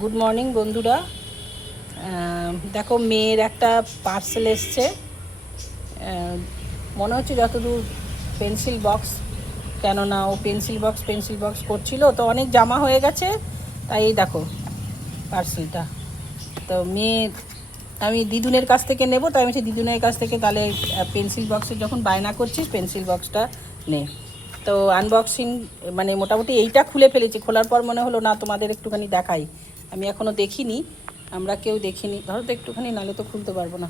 Good morning বন্ধুরা। দেখো মেয়ের একটা পার্সেল এসছে। মনে হচ্ছে যতদূর পেন্সিল বক্স, কেননা ও পেন্সিল বক্স করছিল, তো অনেক জামা হয়ে গেছে। তাই এই দেখো পার্সেলটা। তো মেয়ে আমি দিদুনের কাছ থেকে নেব, তাই আমি দিদুনের কাছ থেকে তাহলে পেন্সিল বক্সের যখন বায়না করছিস পেন্সিল বক্সটা নে। তো আনবক্সিং মানে মোটামুটি এইটা খুলে ফেলেছি। খোলার পর মনে হলো না তোমাদের একটুখানি দেখাই, আমি এখনও দেখিনি, আমরা কেউ দেখিনি। ধরো তো একটুখানি, নালে তো খুলতে পারবো না।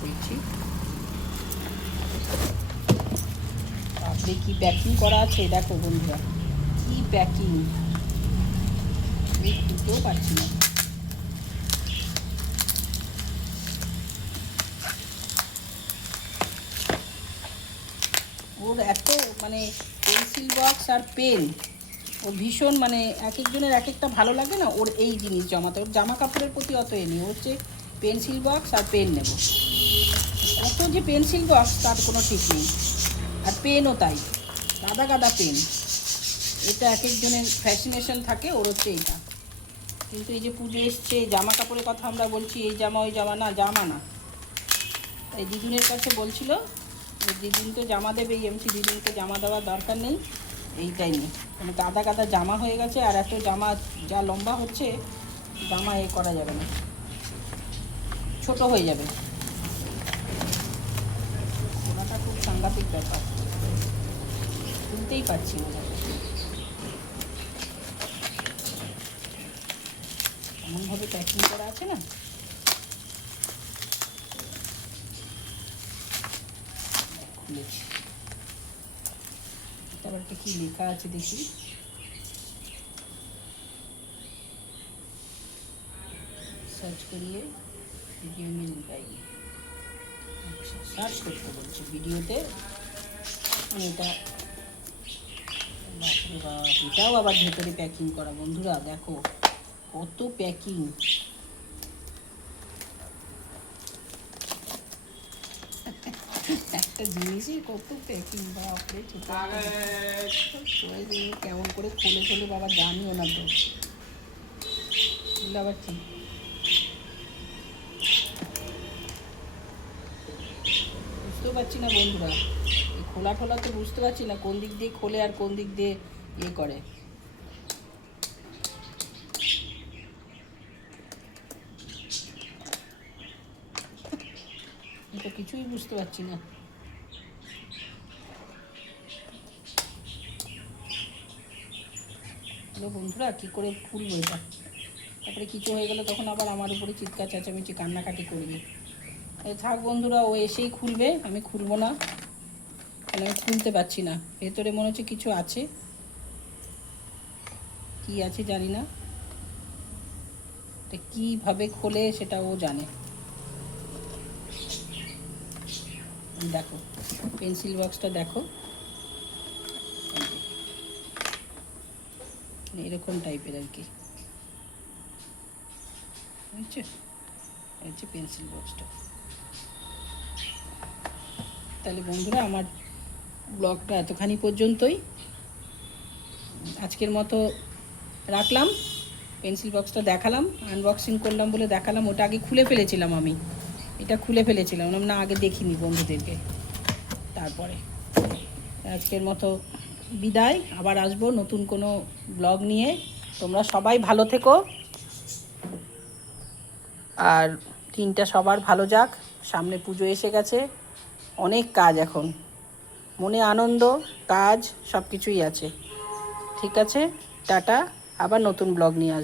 খুলছি। আপনি কি প্যাকিং করা আছে দেখো বন্ধুরা, কি প্যাকিং, আমি খুলতেও পারছি না। ওর এত মানে পেন্সিল বক্স আর পেন, ও ভীষণ মানে এক একজনের এক একটা ভালো লাগে না ওর এই জিনিস জমাতে। ওর জামা কাপড়ের প্রতি অত নেই, ওর হচ্ছে পেন্সিল বক্স আর পেন নেব। এত যে পেন্সিল বক্স তার কোনো ঠিক নেই, আর পেনও তাই, গাদা গাদা পেন। এটা এক একজনের ফ্যাসিনেশন থাকে, ওর হচ্ছে এইটা। কিন্তু এই যে পুজো এসছে, জামা কাপড়ের কথা আমরা বলছি, এই জামা ওই জামা না, জামা না। এই দিদুনের কাছে বলছিল দিদিন তো জামা দেবে, এমসি দিদিনকে জামা দেওয়ার দরকার নেই, এইটাই নেই। মানে গাদা গাদা জামা হয়ে গেছে, আর এত জামা যা লম্বা হচ্ছে, জামা এ করা যাবে না, ছোট হয়ে যাবে। ওনাটা খুব সাংঘাতিক ব্যাপার, শুনতেই পাচ্ছি না। এমনভাবে প্যাকিং করা আছে না। খুলেছি, তারপর একটা কী লেখা আছে দেখি। সার্চ করিয়ে ভিডিও মিল পাইনি। আচ্ছা, সার্চ করতে বলছি ভিডিওতে। এটা বাপরে বাপ, এটাও আবার ভেতরে প্যাকিং করা। বন্ধুরা দেখো কত প্যাকিং। একটা জিনিসই কত প্যাকিং, বাপরে। ছোট কেমন করে খোলে খোলে বাবা, জানিও না তো। আবার ঠিক বুঝতেও পারছি না বন্ধুরা, এই খোলা ঠোলা তো বুঝতে পারছি না কোন দিক দিয়ে খোলে আর কোন দিক দিয়ে ইয়ে করে। তো কিছুই বুঝতে পারছি না। হ্যালো বন্ধুরা, কী করে খুলবো এটা? তারপরে কিছু হয়ে গেলে তখন আবার আমার উপরে চিৎকার চেঁচামেচি কান্নাকাটি করবে। থাক বন্ধুরা, ও এসেই খুলবে, আমি খুলবো না, কারণ আমি খুলতে পারছি না। ভেতরে মনে হচ্ছে কিছু আছে, কি আছে জানি না, এটা কীভাবে খোলে সেটা ও জানে। দেখো পেন্সিল বক্সটা দেখো, এরকম টাইপের আর কি, বুঝছো? হচ্ছে পেন্সিল বক্সটা। তাহলে বন্ধুরা আমার ব্লগটা এতখানি পর্যন্তই, আজকের মতো রাখলাম। পেন্সিল বক্সটা দেখালাম, আনবক্সিং করলাম বলে দেখালাম। ওটা আগে খুলে ফেলেছিলাম, আমি এটা খুলে ফেলেছিলাম না, আগে দেখিনি বন্ধুদেরকে। তারপরে আজকের মতো বিদায়, আবার আসবো নতুন কোনো ব্লগ নিয়ে। তোমরা সবাই ভালো থেকো, আর দিনটা সবার ভালো যাক। সামনে পুজো এসে গেছে, অনেক কাজ এখন, মনে আনন্দ, কাজ সব কিছুই আছে। ঠিক আছে, টাটা, আবার নতুন ব্লগ নিয়ে আসবো।